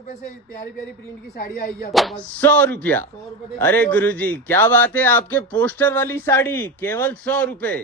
रुपए से प्यारी प्यारी प्रिंट की साड़ी आएगी आपके पास। 100 रुपया। 100 रुपए। अरे गुरुजी क्या बात है, आपके पोस्टर वाली साड़ी केवल 100 रुपए।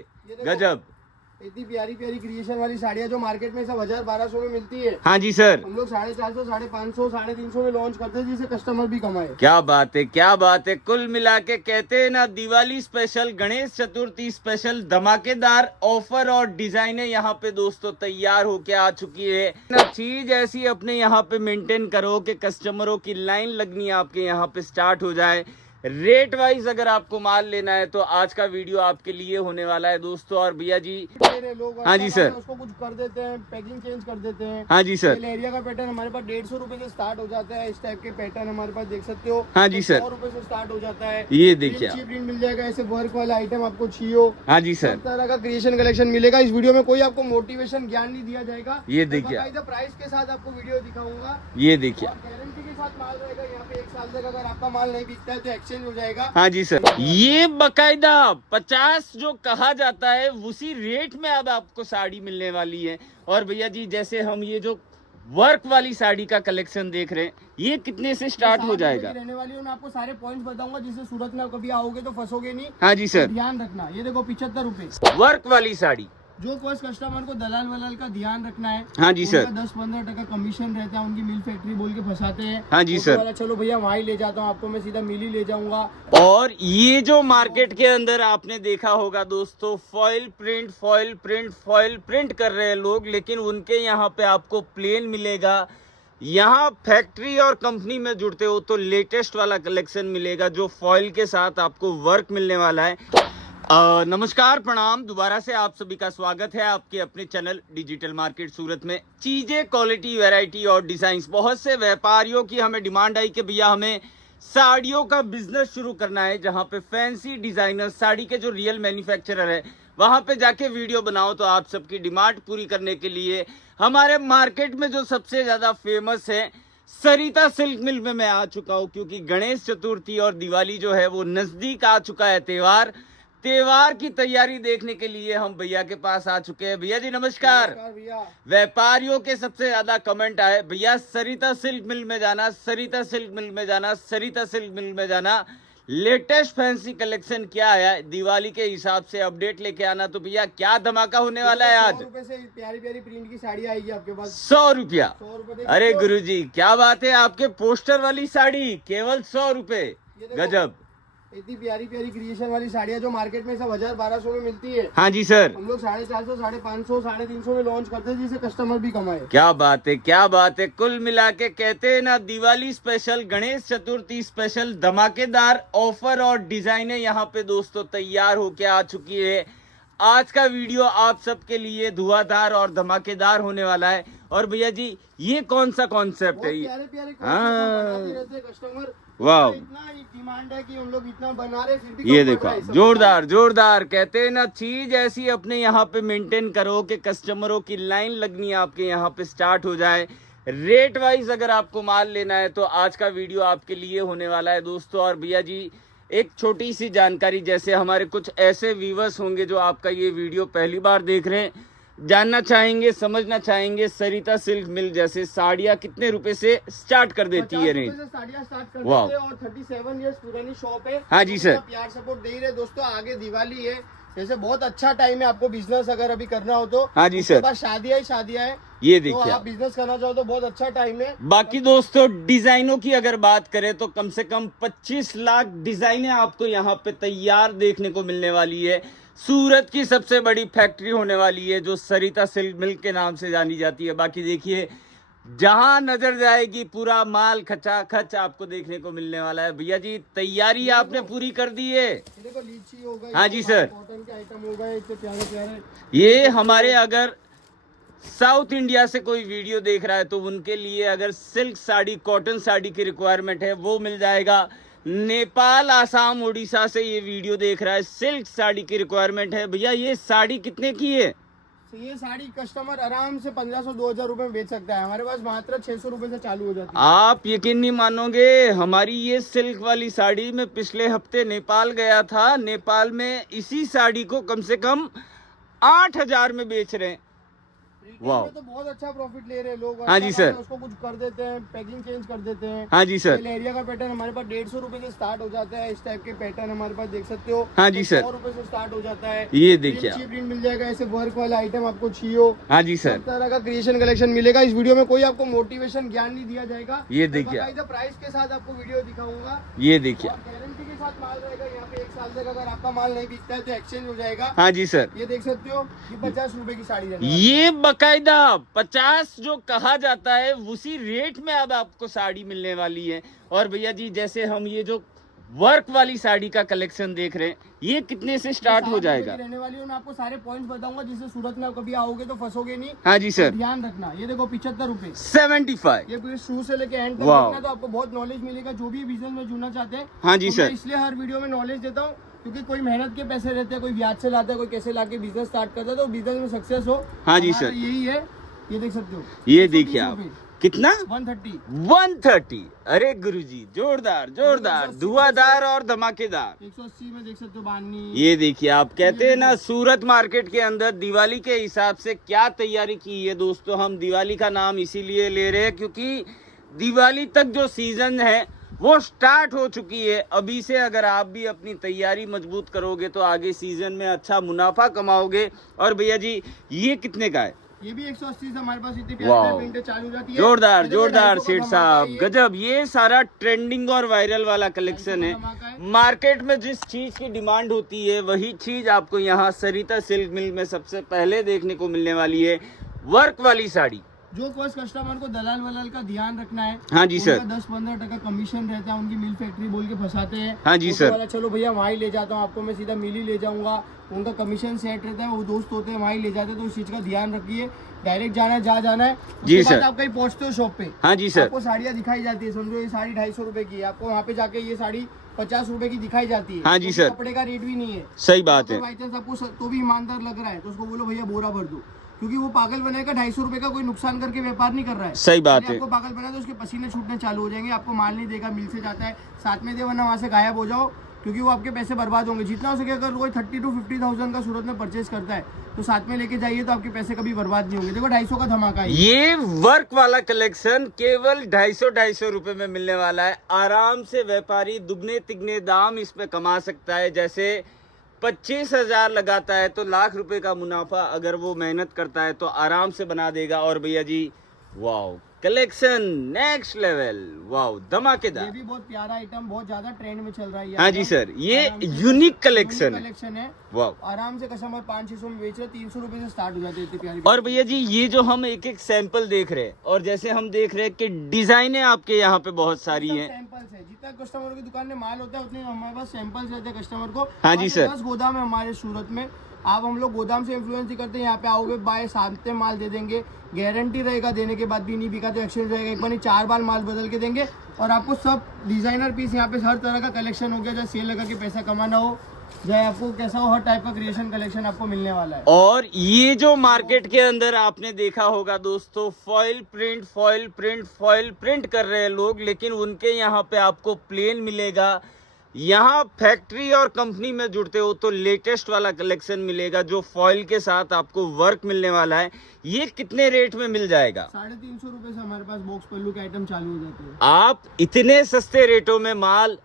गजब। इतनी प्यारी प्यारी क्रिएशन वाली साड़ियाँ जो मार्केट में सब 1000-1200 में मिलती है, हाँ जी सर, हम लोग 450, 550, 350 में लॉन्च करते हैं, जिससे कस्टमर भी कमाए। क्या बात है, क्या बात है। कुल मिला के कहते हैं ना, दिवाली स्पेशल, गणेश चतुर्थी स्पेशल धमाकेदार ऑफर और डिजाइने यहाँ पे दोस्तों तैयार होके आ चुकी है ना। चीज ऐसी अपने यहाँ पे मेंटेन करो कि कस्टमरों की लाइन लगनी आपके यहाँ पे स्टार्ट हो जाए। रेट वाइज अगर आपको माल लेना है तो आज का वीडियो आपके लिए होने वाला है दोस्तों। और भैया जी, लोग हाँ जी सर, उसको कुछ कर देते हैं, पैकिंग चेंज कर देते हैं। हाँ जी सर, एरिया का पैटर्न हमारे पास 150 रुपए से स्टार्ट हो जाता है। इस टाइप के पैटर्न हमारे पास देख सकते हो। हाँ जी सर, 100 रुपए से स्टार्ट हो जाता है। ये देखिए प्रिंट मिल जाएगा, ऐसे वर्क वाला आइटम आपको चाहिए। हाँ जी सर, तरह का क्रिएशन कलेक्शन मिलेगा। इस वीडियो में कोई आपको मोटिवेशन ज्ञान नहीं दिया जाएगा। ये देखिए, प्राइस के साथ आपको वीडियो दिखाऊंगा। ये देखिए, गारंटी के साथ माल रहेगा यहाँ पे। 1 साल तक अगर आपका माल नहीं बिकता है तो एक्सचेंज हो जाएगा। हाँ जी सर, ये बकायदा 50 जो कहा जाता है उसी रेट में अब आपको साड़ी मिलने वाली है। और भैया जी, जैसे हम ये जो वर्क वाली साड़ी का कलेक्शन देख रहे हैं, ये कितने से स्टार्ट हो जाएगा? रहने वाली है। मैं आपको सारे पॉइंट्स बताऊंगा, जिससे सूरत में कभी आओगे तो फंसोगे नहीं। हाँ जी सर, ध्यान रखना। ये देखो 75 रुपए वर्क वाली साड़ी। जो बस कस्टमर को दलाल वलाल का ध्यान रखना है। हाँ जी सर, 10-15% कमीशन रहता है, उनकी मिल फैक्ट्री बोल के फंसाते हैं। हाँ जी सर, चलो भैया वहाँ ही ले जाता हूँ आपको, मैं सीधा मिल ही ले जाऊंगा। और ये जो मार्केट के अंदर आपने देखा होगा दोस्तों, foil print foil print foil print कर रहे हैं लोग, लेकिन उनके यहाँ पे आपको प्लेन मिलेगा। यहाँ फैक्ट्री और कंपनी में जुड़ते हो तो लेटेस्ट वाला कलेक्शन मिलेगा, जो फॉइल के साथ आपको वर्क मिलने वाला है। नमस्कार, प्रणाम, दोबारा से आप सभी का स्वागत है आपके अपने चैनल डिजिटल मार्केट सूरत में। चीजें, क्वालिटी, वैरायटी और डिजाइन्स। बहुत से व्यापारियों की हमें डिमांड आई कि भैया हमें साड़ियों का बिजनेस शुरू करना है, जहां पे फैंसी डिजाइनर साड़ी के जो रियल मैन्युफैक्चरर है वहां पे जाके वीडियो बनाओ। तो आप सबकी डिमांड पूरी करने के लिए हमारे मार्केट में जो सबसे ज्यादा फेमस है सरिता सिल्क मिल में मैं आ चुका हूँ, क्योंकि गणेश चतुर्थी और दिवाली जो है वो नजदीक आ चुका है। त्योहार की तैयारी देखने के लिए हम भैया के पास आ चुके हैं। भैया जी नमस्कार। भैया, व्यापारियों के सबसे ज्यादा कमेंट आए, भैया सरिता सिल्क मिल में जाना, सरिता सिल्क मिल में जाना, सरिता सिल्क मिल में जाना। लेटेस्ट फैंसी कलेक्शन क्या है, दिवाली के हिसाब से अपडेट लेके आना। तो भैया क्या धमाका होने वाला है आज? 100 रुपए से प्यारी प्यारी प्रिंट की साड़ी आएगी आपके पास। 100 रुपया। 100 रुपए। अरे गुरुजी क्या बात है, आपके पोस्टर वाली साड़ी केवल 100 रुपए। गजब। इतनी प्यारी प्यारी क्रिएशन वाली साड़ियाँ जो मार्केट में सब 1000-1200 में मिलती है, हाँ जी सर, हम लोग 450, 550, 350 में लॉन्च करते हैं, जिससे कस्टमर भी कमाए। क्या बात है, क्या बात है। कुल मिला के कहते हैं ना, दिवाली स्पेशल, गणेश चतुर्थी स्पेशल धमाकेदार ऑफर और डिजाइने यहाँ पे दोस्तों तैयार होके आ चुकी है। आज का वीडियो आप सबके लिए धुआंधार और धमाकेदार होने वाला है। और भैया जी, ये कौन सा कॉन्सेप्ट है? प्यारे प्यारे कस्टमर, वाह, इतना डिमांड है कि हम लोग इतना बना रहे, फिर भी ये देखो जोरदार जोरदार। कहते हैं ना, चीज ऐसी अपने यहाँ पे मेंटेन करो कि कस्टमरों की लाइन लगनी आपके यहाँ पे स्टार्ट हो जाए। रेट वाइज अगर आपको माल लेना है तो आज का वीडियो आपके लिए होने वाला है दोस्तों। और भैया जी, एक छोटी सी जानकारी, जैसे हमारे कुछ ऐसे व्यूअर्स होंगे जो आपका ये वीडियो पहली बार देख रहे हैं, जानना चाहेंगे, समझना चाहेंगे, सरिता सिल्क मिल जैसे साड़ियाँ कितने रुपए से स्टार्ट कर देती है रेंज? साड़ियाँ स्टार्ट कर वाह। देते हैं और 37 इयर्स पुरानी शॉप है। हाँ जी सर, प्यार सपोर्ट दे रहे दोस्तों। आगे दिवाली है, जैसे बहुत अच्छा टाइम है आपको बिजनेस अगर अभी करना हो तो। हाँ जी सर, शादियाँ ही शादियाँ है, ये तो देखिए आप बिजनेस करना चाहो तो बहुत अच्छा टाइम है। बाकी दोस्तों, डिजाइनों की अगर बात करें तो कम से कम 25 लाख डिजाइनें आपको यहाँ पे तैयार देखने को मिलने वाली है। सूरत की सबसे बड़ी फैक्ट्री होने वाली है, जो सरिता सिल्क मिल के नाम से जानी जाती है। बाकी देखिए, जहां नजर जाएगी पूरा माल खचाखच आपको देखने को मिलने वाला है। भैया जी, तैयारी आपने पूरी कर दी है? देखो लीची हो गई, हाँ जी सर, कॉटन के आइटम हो गए, इतने प्यारे प्यारे। ये हमारे अगर साउथ इंडिया से कोई वीडियो देख रहा है तो उनके लिए अगर सिल्क साड़ी, कॉटन साड़ी की रिक्वायरमेंट है वो मिल जाएगा। नेपाल, आसाम, उड़ीसा से ये वीडियो देख रहा है, सिल्क साड़ी की रिक्वायरमेंट है। भैया ये साड़ी कितने की है? तो ये साड़ी कस्टमर आराम से 1500-2000 रुपए में बेच सकता है। हमारे पास मात्र 600 रुपए से चालू हो जाती है। आप यकीन नहीं मानोगे, हमारी ये सिल्क वाली साड़ी में पिछले हफ्ते नेपाल गया था। नेपाल में इसी साड़ी को कम से कम 8000 में बेच रहे हैं। रिटेल वाह। में तो बहुत अच्छा प्रॉफिट ले रहे हैं लोग। हाँ जी अच्छा सर। खासा उसको कुछ कर देते हैं, पैकिंग चेंज कर देते हैं। हाँ जी सर। एरिया का पैटर्न हमारे पास 150 रुपए से स्टार्ट हो जाता है। इस टाइप के पैटर्न हमारे पास देख सकते हो। हाँ जी सर। 100 रुपए से स्टार्ट हो जाता है। ये देखिए आप। चीप प्रिंट मिल जाएगा, ऐसे वर्क वाला आइटम आपको चाहिए। हाँ जी सर। सब तरह का क्रिएशन कलेक्शन मिलेगा। इस वीडियो में कोई आपको मोटिवेशन ज्ञान नहीं दिया जाएगा। ये देखिए आप। प्राइस के साथ आपको वीडियो दिखाऊंगा। ये देखिए और गारंटी के साथ माल रहेगा। यहाँ पे 1 साल तक अगर आपका माल नहीं बिकता है तो एक्सचेंज हो जाएगा। हाँ जी सर। ये देख सकते हो, ये 50 रुपए की साड़ी रहने वाली है। ये बकायदा 50 जो कहा जाता है उसी रेट में अब आपको साड़ी मिलने वाली है। और भैया जी जैसे हम ये जो वर्क वाली साड़ी का कलेक्शन देख रहे हैं, ये कितने से स्टार्ट हो 60 रुपए जाएगा? की रहने वाली है। मैं आपको सारे पॉइंट्स बताऊंगा, जिससे सूरत में आप कभी आओगे तो फंसोगे नहीं। हाँ जी सर। ध्यान रखना। ये देखो 75 रुपए। 75। ये पूरे शुरू से लेके एंड तक वाह। देखना, तो आपको बहुत नॉलेज मिलेगा। जो भी बिजनेस में जुड़ना चाहते हैं, हाँ जी तो मैं सर। इसलिए हर वीडियो में नॉलेज देता हूँ, क्योंकि कोई मेहनत के पैसे रहते हैं, कोई ब्याज से लाता है, कोई कैसे लाके बिजनेस स्टार्ट करता है, तो बिजनेस में सक्सेस हो। हाँ जी हमारा सर। यही है। ये देख सकते हो, ये 130 देखिए आप। रुपए, कितना? 130। 130। अरे गुरुजी जोरदार जोरदार, धुआंधार और धमाकेदार। 180 में देख सकते हो बानी। ये देखिए आप। कहते हैं ना सूरत मार्केट के अंदर दिवाली के हिसाब से क्या तैयारी की है दोस्तों। हम दिवाली का नाम इसीलिए ले रहे हैं क्योंकि दिवाली तक जो सीजन है वो स्टार्ट हो चुकी है। अभी से अगर आप भी अपनी तैयारी मजबूत करोगे तो आगे सीजन में अच्छा मुनाफा कमाओगे। और भैया जी ये कितने का है? ये भी 180 से हमारे पास इतनी वाह। प्यारी प्रिंट चालू हो जाती है। जोरदार ये देखो, जोरदार 250 सेठ का साहब, धमाका है ये। गजब। ये सारा ट्रेंडिंग और वायरल वाला कलेक्शन है। धमाका है। मार्केट में जिस चीज की डिमांड होती है वही चीज आपको यहाँ सरिता सिल्क मिल में सबसे पहले देखने को मिलने वाली है। वर्क वाली साड़ी। जो फर्स्ट कस्टमर को दलाल वलाल का ध्यान रखना है। हाँ जी सर। 10-15% कमीशन रहता है। उनकी मिल फैक्ट्री बोल के फंसाते हैं। हाँ जी ऑटो सर। वाला चलो भैया वहाँ ही ले जाता हूँ आपको, मैं सीधा मिल ही ले जाऊंगा। उनका कमीशन सेट रहता है, वो दोस्त होते हैं वहाँ ही ले जाते हैं। तो उस चीज का ध्यान रखिए। डायरेक्ट जाना है जहाँ जाना है। जी उसके बाद सर। आप कहीं पहुँचते हो शॉप पे, हाँ जी सर। आपको साड़ियाँ दिखाई जाती है। समझो ये साड़ी 250 रुपए की है, आपको वहाँ पे जाके ये साड़ी 50 रुपए की दिखाई जाती है। हाँ जी क्योंकि सर। कपड़े का रेट भी नहीं है। सही बात है। बाई चांस आपको तो भी ईमानदार लग रहा है तो उसको बोलो भैया बोरा भर दो, क्योंकि वो पागल बनेगा। 250 रुपए का कोई नुकसान करके व्यापार नहीं कर रहा है। सही बात यदि है। आपको पागल बना तो उसके पसीने छूटने चालू हो जाएंगे। आपको माल नहीं देगा, मिल से जाता है साथ में दे, वरना वहाँ से गायब हो जाओ, क्योंकि वो आपके पैसे बर्बाद होंगे। जितना हो सके अगर कोई 30 to 50,000 का सूरत में परचेज करता है तो साथ में लेके जाइए, तो आपके पैसे कभी बर्बाद नहीं होंगे। देखो 250 का धमाका है। ये वर्क वाला कलेक्शन केवल 250 रुपए में मिलने वाला है। आराम से व्यापारी दुगने तिगने दाम इस पे कमा सकता है। जैसे 25,000 लगाता है तो लाख रुपए का मुनाफा अगर वो मेहनत करता है तो आराम से बना देगा। और भैया जी wow, collection next level, wow ये धमाकेदार। भी बहुत प्यारा आइटम, बहुत ज्यादा ट्रेंड में चल रहा है। हाँ जी सर, ये यूनिक कलेक्शन है। कलेक्शन है। वाओ। आराम से कस्टमर 500-600 में बेच रहे, 300 रुपए से स्टार्ट हो जाते हैं। इतनी प्यारी और भैया जी ये जो हम एक एक सैंपल देख रहे हैं, और जैसे हम देख रहे हैं कि डिजाइनें आपके यहाँ पे बहुत सारी हैं। सैंपल्स है। जितना कस्टमर की दुकान में माल होता है उतने हमारे पास सैंपल्स रहते हैं कस्टमर को। हाँ जी सर। 10 गोदाम है हमारे सूरत में। आप हम लोग गोदाम से इन्फ्लुएंस नहीं करते। यहाँ पे आओगे बाय सामने माल दे देंगे, गारंटी रहेगा। देने के बाद भी नहीं बिका तो एक्सचेंज रहेगा। एक बार नहीं 4 बार माल बदल के देंगे। और आपको सब डिजाइनर पीस यहाँ पे हर तरह का कलेक्शन हो गया। चाहे सेल लगा के पैसा कमाना हो, चाहे आपको कैसा हो, हर टाइप का क्रिएशन कलेक्शन आपको मिलने वाला है। और ये जो मार्केट के अंदर आपने देखा होगा दोस्तों, foil print foil print foil print कर रहे हैं लोग, लेकिन उनके यहाँ पे आपको प्लेन मिलेगा। यहाँ फैक्ट्री और कंपनी में जुड़ते हो तो लेटेस्ट वाला कलेक्शन मिलेगा जो फॉइल के साथ आपको वर्क मिलने वाला है। ये कितने रेट में मिल जाएगा? 350 रुपए से हमारे पास बॉक्स पल्लू के आइटम चालू हो जाते हैं। आप इतने सस्ते रेटों में माल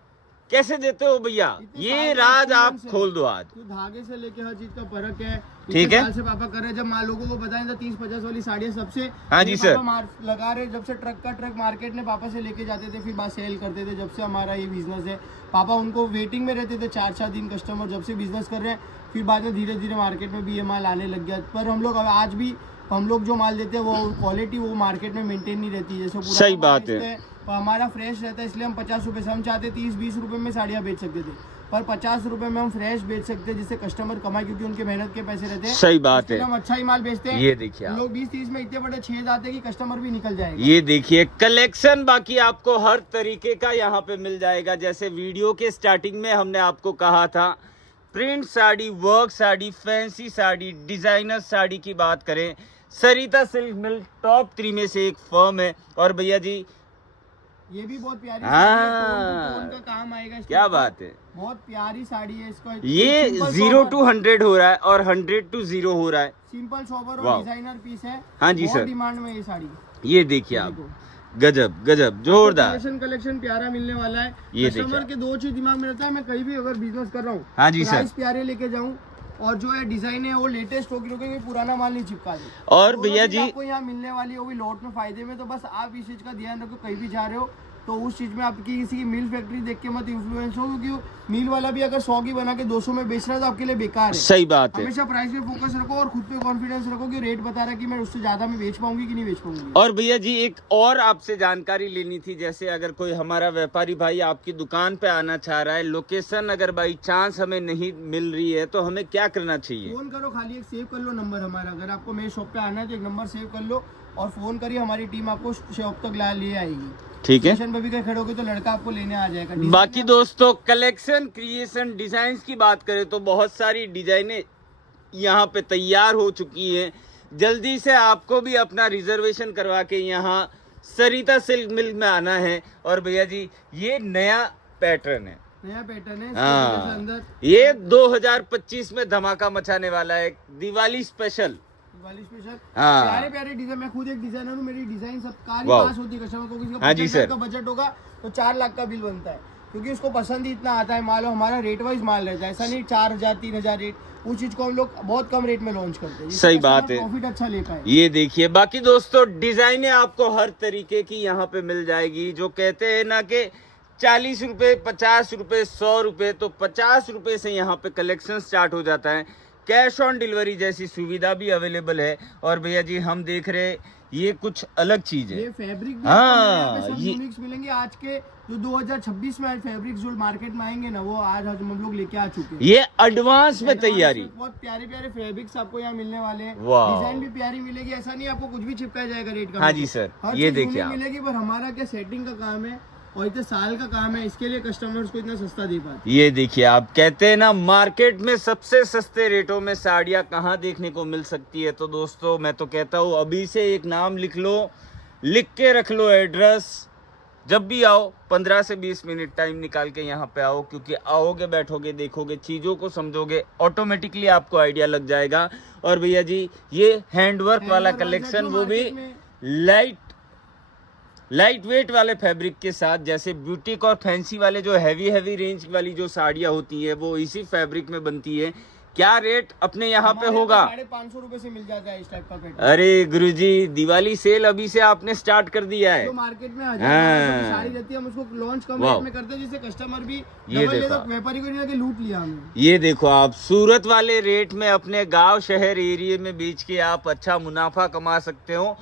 कैसे देते हो भैया? इतने ये सारे राज आप experience है। खोल दो आज। तो धागे से लेके हर चीज का फर्क है। ठीक इतने है। साल से पापा कर रहे हैं। जब माँ लोगों को बताएं तो 30-50 वाली साड़ियाँ सबसे हाँ जी मेरे सर। पापा लगा रहे। जब से ट्रक मार्केट में पापा से लेके जाते थे, फिर बात सेल करते थे। जब से हमारा ये बिजनेस है, पापा उनको वेटिंग में रहते थे 4-4 दिन कस्टमर। जब से बिजनेस कर रहे हैं, फिर बाद में धीरे धीरे मार्केट में भी ये माल आने लग गया। पर हम लोग आज भी हम लोग जो माल देते हैं वो क्वालिटी वो मार्केट में मेंटेन नहीं रहती। जैसे पूरा सही बात है। तो हमारा फ्रेश रहता है, इसलिए हम 50 रुपए से, हम चाहते 30-20 रुपए में साड़ियाँ बेच सकते थे, पर 50 रुपए में हम फ्रेश बेच सकते हैं, जिससे कस्टमर कमाए, क्योंकि उनके मेहनत के पैसे रहते हैं। सही बात इसलिए है। हम अच्छा ही माल बेचते हैं। ये देखिए आप। लोग 20-30 में इतने बड़े छेद आते हैं कि कस्टमर भी निकल जाएगा। ये देखिए कलेक्शन बाकी आपको हर तरीके का यहाँ पे मिल जाएगा। जैसे वीडियो के स्टार्टिंग में हमने आपको कहा था, print sari, work sari, fancy sari, designer sari की बात करें, सरिता सिल्क मिल टॉप 3 में से एक फर्म है। और भैया जी ये भी बहुत प्यारी हाँ। साड़ी है, टोन का काम आएगा इसके क्या ऊपर। बात है, बहुत प्यारी साड़ी है इसका। ये सिंपल 0 सोबर- to 100 हो रहा है और 100 to 0 हो रहा है। सिंपल सोबर वाह। और डिजाइनर पीस है। हाँ जी बहुत सर। डिमांड में ये साड़ी। ये देखिए आप, देखो। गजब गजब जोरदार। कलेक्शन प्यारा मिलने वाला है। ये कस्टमर देखिए। के दो चीज दिमाग में रहता है, मैं कहीं भी अगर बिजनेस कर रहा हूँ, हाँ जी सर। प्राइस प्यारे लेके जाऊँ और जो है डिजाइन है वो लेटेस्ट होगी, क्योंकि पुराना माल नहीं चिपका दे। और दोनों भैया चीज जी, आपको यहाँ मिलने वाली है, वो भी लॉट में फायदे में। तो बस आप इस चीज का ध्यान रखो, कहीं भी जा रहे हो तो उस चीज में आपकी किसी की मिल फैक्ट्री देख के मत इन्फ्लुएंस हो, क्योंकि वो मिल वाला भी अगर 100 की बना के 200 में बेच रहा है तो आपके लिए बेकार है। सही बात है। हमेशा प्राइस पे फोकस रखो और खुद पे कॉन्फिडेंस रखो कि रेट बता रहा है कि मैं उससे ज्यादा में बेच पाऊंगी कि नहीं बेच पाऊंगी। और भैया जी एक और आपसे जानकारी लेनी थी, जैसे अगर कोई हमारा व्यापारी भाई आपकी दुकान पे आना चाह रहा है, लोकेशन अगर बाई चांस हमें नहीं मिल रही है तो हमें क्या करना चाहिए? फोन करो, खाली एक सेव कर लो नंबर हमारा। अगर आपको मेरे शॉप पे आना है तो एक नंबर सेव कर लो और फोन करिए, हमारी टीम आपको शॉप तक ले आएगी। ठीक है। स्टेशन पे भी कहीं खड़े होगे तो लड़का आपको लेने आ जाएगा। बाकी दोस्तों कलेक्शन क्रिएशन डिजाइन की बात करें तो बहुत सारी डिजाइनें यहाँ पे तैयार हो चुकी हैं। जल्दी से आपको भी अपना रिजर्वेशन करवा के यहाँ सरिता सिल्क मिल में आना है। और भैया जी ये नया पैटर्न है, नया पैटर्न है हाँ, अंदर। ये 2025 में धमाका मचाने वाला है, दिवाली स्पेशल। दिवाली स्पेशल हाँ। प्यारे प्यारे डिजाइन। मैं खुद एक डिजाइनर हूँ, मेरी डिजाइन सब कार वाह। पास होती है कस्टमर को। किसी का हाँ जी 50 लाख सर। का बजट होगा तो 4 लाख का बिल बनता है, क्योंकि उसको पसंद ही इतना आता है माल। और हमारा रेट वाइज माल रहता है, ऐसा नहीं 4000 3000 रेट। उस चीज को हम लोग बहुत कम रेट में लॉन्च करते हैं, जिससे सही customer बात है। प्रॉफिट अच्छा ले पाए। ये देखिए, बाकी दोस्तों डिजाइनें आपको हर तरीके की यहाँ पे मिल जाएगी। जो कहते हैं ना कि 40 रुपए 50 रुपए 100 रुपए, तो 50 रुपए से यहाँ पे कलेक्शन स्टार्ट हो जाता है। कैश ऑन डिलीवरी जैसी सुविधा भी अवेलेबल है। और भैया जी हम देख रहे ये कुछ अलग चीज है। ये फैब्रिक भी हाँ, आपको यहाँ पे सब ये- यूनिक्स मिलेंगे। आज के जो 2026 में फैब्रिक जो मार्केट में आएंगे ना, वो आज हम लोग लेके आ चुके हैं। ये एडवांस में तैयारी। बहुत प्यारे प्यारे फैब्रिक्स आपको यहाँ मिलने वाले हैं। वाह। डिजाइन भी प्यारी मिलेगी, ऐसा नहीं आपको कुछ भी चिपकाया जाएगा रेट का। हाँ जी सर, हर ये चीज देखिए यूनिक आप। मिलेगी, पर हमारा क्या सेटिंग का काम है और इतने साल का काम है, इसके लिए कस्टमर्स को इतना सस्ता दे पाते। ये देखिए, आप कहते हैं ना मार्केट में सबसे सस्ते रेटों में साड़ियाँ कहाँ देखने को मिल सकती है। तो दोस्तों मैं तो कहता हूँ अभी से एक नाम लिख लो, लिख के रख लो एड्रेस। जब भी आओ 15 से 20 मिनट टाइम निकाल के यहाँ पे आओ, क्योंकि आओगे बैठोगे देखोगे चीज़ों को समझोगे, ऑटोमेटिकली आपको आइडिया लग जाएगा। और भैया जी ये हैंडवर्क वाला हैंडवर्क वाला कलेक्शन, जो वो भी मार्केट में- लाइट वेट वाले फैब्रिक के साथ। जैसे ब्यूटिक और फैंसी वाले जो हैवी रेंज वाली जो साड़ियाँ होती है वो इसी फैब्रिक में बनती है। क्या रेट अपने यहाँ पे होगा? 550 रुपए से मिल जाता है इस टाइप का पैटर्न। अरे गुरुजी दिवाली सेल अभी से आपने स्टार्ट कर दिया है। जो मार्केट में हाँ। 1000 साड़ी रहती है, हम उसको लॉन्च कम वाह। रेट में करते हैं, जिससे कस्टमर भी ये डबल ले देखो। तो व्यापारी को नहीं लगे लूट लिया हमने। ये देखो आप, सूरत वाले रेट में अपने गांव शहर एरिया में बेच के आप अच्छा मुनाफा कमा सकते हो।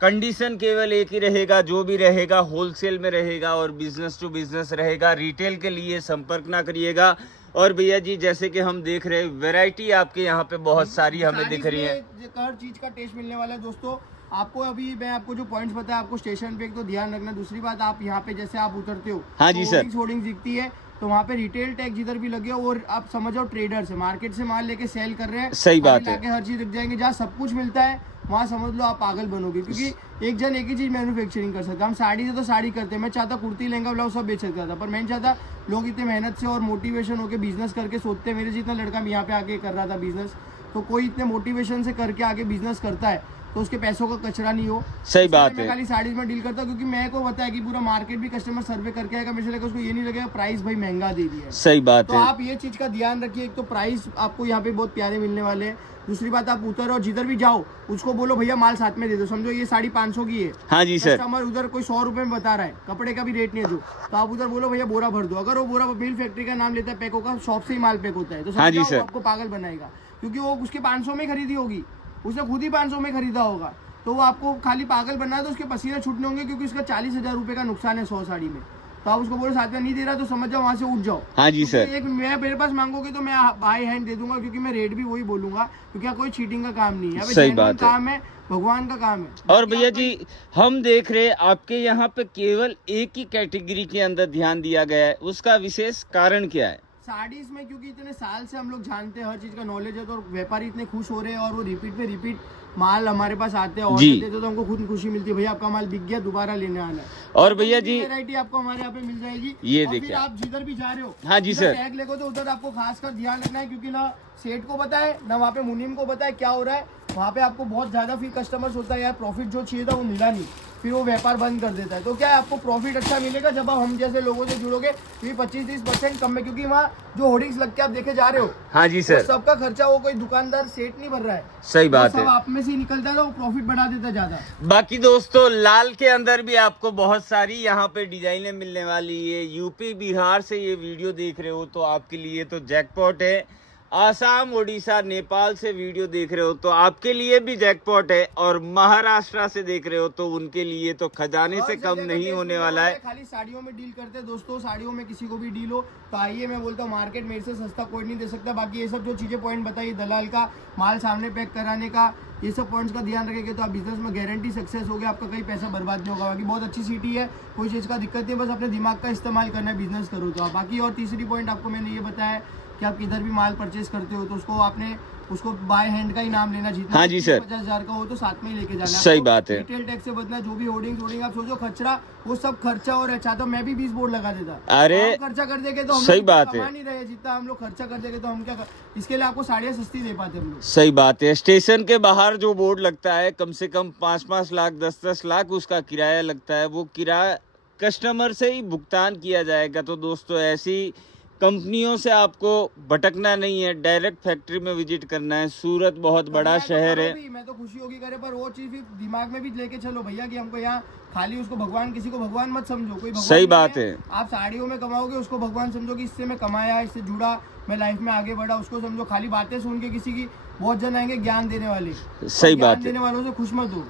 कंडीशन केवल एक ही रहेगा, जो भी रहेगा होलसेल में रहेगा और बिजनेस टू बिजनेस रहेगा। रिटेल के लिए संपर्क ना करिएगा। और भैया जी जैसे कि हम देख रहे हैं वैरायटी आपके यहाँ पे बहुत सारी हमें दिख रही है। हर चीज का टेस्ट मिलने वाला है दोस्तों। आपको अभी मैं आपको जो पॉइंट्स बताया, आपको स्टेशन पे एक तो ध्यान रखना। दूसरी बात, आप यहाँ पे जैसे आप उतरते हो, हाँ जी सर। होर्डिंग्स दिखती है तो वहाँ पे रिटेल टैग जिधर भी लगे हो, और आप समझो ट्रेडर्स है, मार्केट से माल लेके सेल कर रहे हैं। सही बात है। हर चीज दिख जाएंगे। जहाँ सब कुछ मिलता है वहाँ समझ लो आप पागल बनोगे, क्योंकि एक जन एक ही चीज मैन्युफैक्चरिंग कर सकता है। हम साड़ी से तो साड़ी करते हैं, मैं चाहता कुर्ती लहंगा ब्लाउज सब बेच सकता था, पर मैं नहीं चाहता लोग इतने मेहनत से और मोटिवेशन होकर बिजनेस करके सोचते हैं। मेरे जितना लड़का यहाँ पे आके कर रहा था बिजनेस, तो कोई इतने मोटिवेशन से करके आगे बिजनेस करता है तो उसके पैसों का कचरा नहीं हो। सही बात मैं है। खाली साड़ीज में डील करता हूँ, क्योंकि मेरे को पता है कि पूरा मार्केट भी कस्टमर सर्वे करके आएगा। मेरे से लगेगा उसको ये नहीं लगेगा प्राइस भाई महंगा दे दिया है। सही बात तो है। आप ये चीज का ध्यान रखिए। एक तो प्राइस आपको यहाँ पे बहुत प्यारे मिलने वाले हैं। दूसरी बात, आप उतर और जिधर भी जाओ उसको बोलो भैया माल साथ में दे दो। समझो ये साड़ी 500 की है, हाँ जी सर। कस्टमर उधर कोई 100 रुपए में बता रहा है, कपड़े का भी रेट नहीं है जो, तो आप उधर बोलो भैया बोरा भर दो। अगर वो बोरा मिल फैक्ट्री का नाम लेता है, पैकों का, शॉप से ही माल पैक होता है, तो हाँ जी समझो सर। आपको पागल बनाएगा, क्योंकि वो उसके 500 में खरीदी होगी, उसने खुद ही 500 में खरीदा होगा, तो वो आपको खाली पागल बनना है। तो उसके पसीने छूटने होंगे, क्योंकि उसका 40,000 रुपए का नुकसान है 100 साड़ी में। तो आप उसको बोलो साथ में नहीं दे रहा तो समझ जाओ वहां से उठ जाओ। हाँ जी क्योंकि सर। एक मैं मेरे पास मांगोगे तो मैं बाय हैंड दे दूंगा, क्योंकि मैं रेट भी वही बोलूंगा, क्योंकि कोई चीटिंग का काम नहीं है। अबे सही genuine बात है। काम है, भगवान का काम है। और भैया जी हम देख रहे हैं आपके यहाँ पे केवल एक ही कैटेगरी के अंदर ध्यान दिया गया है, उसका विशेष कारण क्या है? साड़ीज में क्योंकि इतने साल से हम लोग जानते हैं, हर चीज का नॉलेज है, तो व्यापारी इतने खुश हो रहे हैं और वो रिपीट पे रिपीट माल हमारे पास आते हैं, जी। ऑर्डर देते हैं, तो हमको खुद खुशी मिलती है, भैया आपका माल बिक गया, दोबारा लेने आना है। और भैया जी वैरायटी आपको हमारे यहाँ पे मिल जाएगी। ये और देखिए फिर आप जिधर भी जा रहे हो, हाँ जी सर। टैग लेको तो उधर आपको खासकर ध्यान रखना है, क्योंकि ना सेठ को पता है ना वहाँ पे मुनीम को पता है क्या हो रहा है। वहाँ पे आपको बहुत ज्यादा फिर कस्टमर्स होता है, यार प्रॉफिट जो चाहिए था वो मिला नहीं, फिर वो व्यापार बंद कर देता है। तो क्या है, आपको प्रॉफिट अच्छा मिलेगा जब आप हम जैसे लोगों से जुड़ोगे, फिर 25-30% कम में, क्योंकि वहाँ जो होर्डिंग्स लग के आप देखे जा रहे हो, हाँ जी वो सर, सबका खर्चा वो कोई दुकानदार सेठ नहीं भर रहा है, सही बात वो सब है। आप में से ही निकलता है, तो वो प्रॉफिट बढ़ा देता है ज्यादा। बाकी दोस्तों लाल के अंदर भी आपको बहुत सारी यहाँ पे डिजाइनें मिलने वाली है। यूपी बिहार से ये वीडियो देख रहे हो तो आपके लिए तो जैकपॉट है। आसाम उड़ीसा नेपाल से वीडियो देख रहे हो तो आपके लिए भी जैकपॉट है। और महाराष्ट्र से देख रहे हो तो उनके लिए तो खजाने से कम नहीं होने वाला है। खाली साड़ियों में डील करते हैं दोस्तों, साड़ियों में किसी को भी डील हो तो आइए, मैं बोलता हूँ मार्केट मेरे से सस्ता कोई नहीं दे सकता। बाकी ये सब जो चीजें पॉइंट बताइए, दलाल का, माल सामने पैक कराने का, ये सब पॉइंट्स का ध्यान रखेंगे तो आप बिजनेस में गारंटी सक्सेस हो गया, आपका कहीं पैसा बर्बाद नहीं होगा। बाकी बहुत अच्छी सिटी है, कोई चीज़ का दिक्कत नहीं, बस अपने दिमाग का इस्तेमाल करना है बिजनेस करो तो आप। बाकी और तीसरी पॉइंट आपको मैंने ये बताया कि आप किधर भी माल परचेज करते हो तो उसको आपने उसको बाय हैंड का ही नाम लेना, जितना हाँ जी सर। 50,000 का हो तो साथ में ही लेके जाना। सही बात है। रिटेल टैक्स से बचना, जो भी होर्डिंग आप सोचो खर्चा, वो सब खर्चा और अच्छा तो मैं भी 20 बोर्ड लगा देता। अरे हम खर्चा कर देंगे तो हम सही लोग बात है। कमा नहीं रहे, जितना हम लोग खर्चा कर देंगे तो हम क्या इसके लिए आपको साड़ियाँ सस्ती दे पाते हम लोग। सही बात है। स्टेशन के बाहर जो बोर्ड लगता है कम से कम 5-5 लाख 10-10 लाख उसका किराया लगता है, वो किराया कस्टमर से ही भुगतान किया जाएगा। तो दोस्तों ऐसी कंपनियों से आपको भटकना नहीं है, डायरेक्ट फैक्ट्री में विजिट करना है। सूरत बहुत बड़ा शहर है। मैं तो खुशी होगी करे, पर वो चीज भी दिमाग में भी लेके चलो भैया कि हमको यहाँ खाली उसको भगवान, किसी को भगवान मत समझो, कोई भगवान सही नहीं बात है। आप साड़ियों में कमाओगे उसको भगवान समझो कि इससे मैं कमाया, इससे जुड़ा, मैं लाइफ में आगे बढ़ा, उसको समझो। खाली बातें सुन के किसी की, बहुत जन आएंगे ज्ञान देने वाले, सही बात है। देने वालों से खुश मत हो।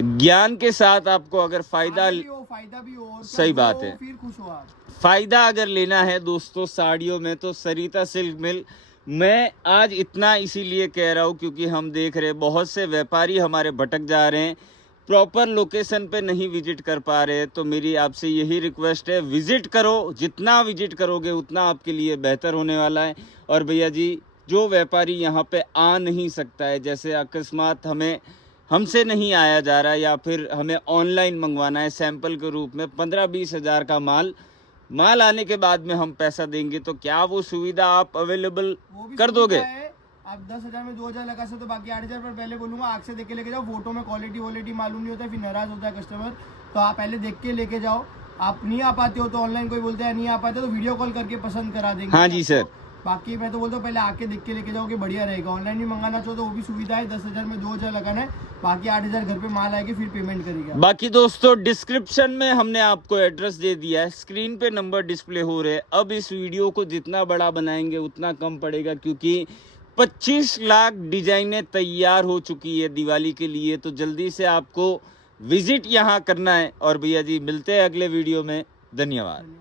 ज्ञान के साथ आपको अगर फायदा भी हो और सही क्या बात हो, है। फिर खुश हो आप। फायदा अगर लेना है दोस्तों साड़ियों में तो सरिता सिल्क मिल। मैं आज इतना इसीलिए कह रहा हूँ क्योंकि हम देख रहे हैं बहुत से व्यापारी हमारे भटक जा रहे हैं, प्रॉपर लोकेशन पे नहीं विजिट कर पा रहे हैं। तो मेरी आपसे यही रिक्वेस्ट है, विजिट करो, जितना विजिट करोगे उतना आपके लिए बेहतर होने वाला है। और भैया जी जो व्यापारी यहाँ पे आ नहीं सकता है, जैसे अकस्मात हमसे नहीं आया जा रहा है या फिर हमें ऑनलाइन मंगवाना है सैंपल के रूप में 15-20 हज़ार का माल आने के बाद में हम पैसा देंगे, तो क्या वो सुविधा आप अवेलेबल वो भी कर दोगे? सुविधा है। आप 10,000 में 2,000 लगा सकते हो, बाकी 8,000 पर पहले बोलूंगा आग से देख के लेके जाओ। फोटो में क्वालिटी मालूम नहीं होता, फिर नाराज होता है कस्टमर, तो आप पहले देख के लेके जाओ। आप नहीं आ पाते हो तो ऑनलाइन कोई बोलते हैं नहीं आ पाते तो वीडियो कॉल करके पसंद करा देंगे। हाँ जी सर। बाकी मैं तो बोलता हूँ पहले आके देख के लेके जाओ कि बढ़िया रहेगा। ऑनलाइन भी मंगाना चाहो तो वो भी सुविधा है, 10,000 में 2,000 लगाना है, बाकी 8,000 घर पे माल आएगी फिर पेमेंट करेगा। बाकी दोस्तों डिस्क्रिप्शन में हमने आपको एड्रेस दे दिया है, स्क्रीन पे नंबर डिस्प्ले हो रहे हैं। अब इस वीडियो को जितना बड़ा बनाएंगे उतना कम पड़ेगा, क्योंकि 25 लाख डिजाइनें तैयार हो चुकी है दिवाली के लिए। तो जल्दी से आपको विजिट यहाँ करना है। और भैया जी मिलते हैं अगले वीडियो में, धन्यवाद।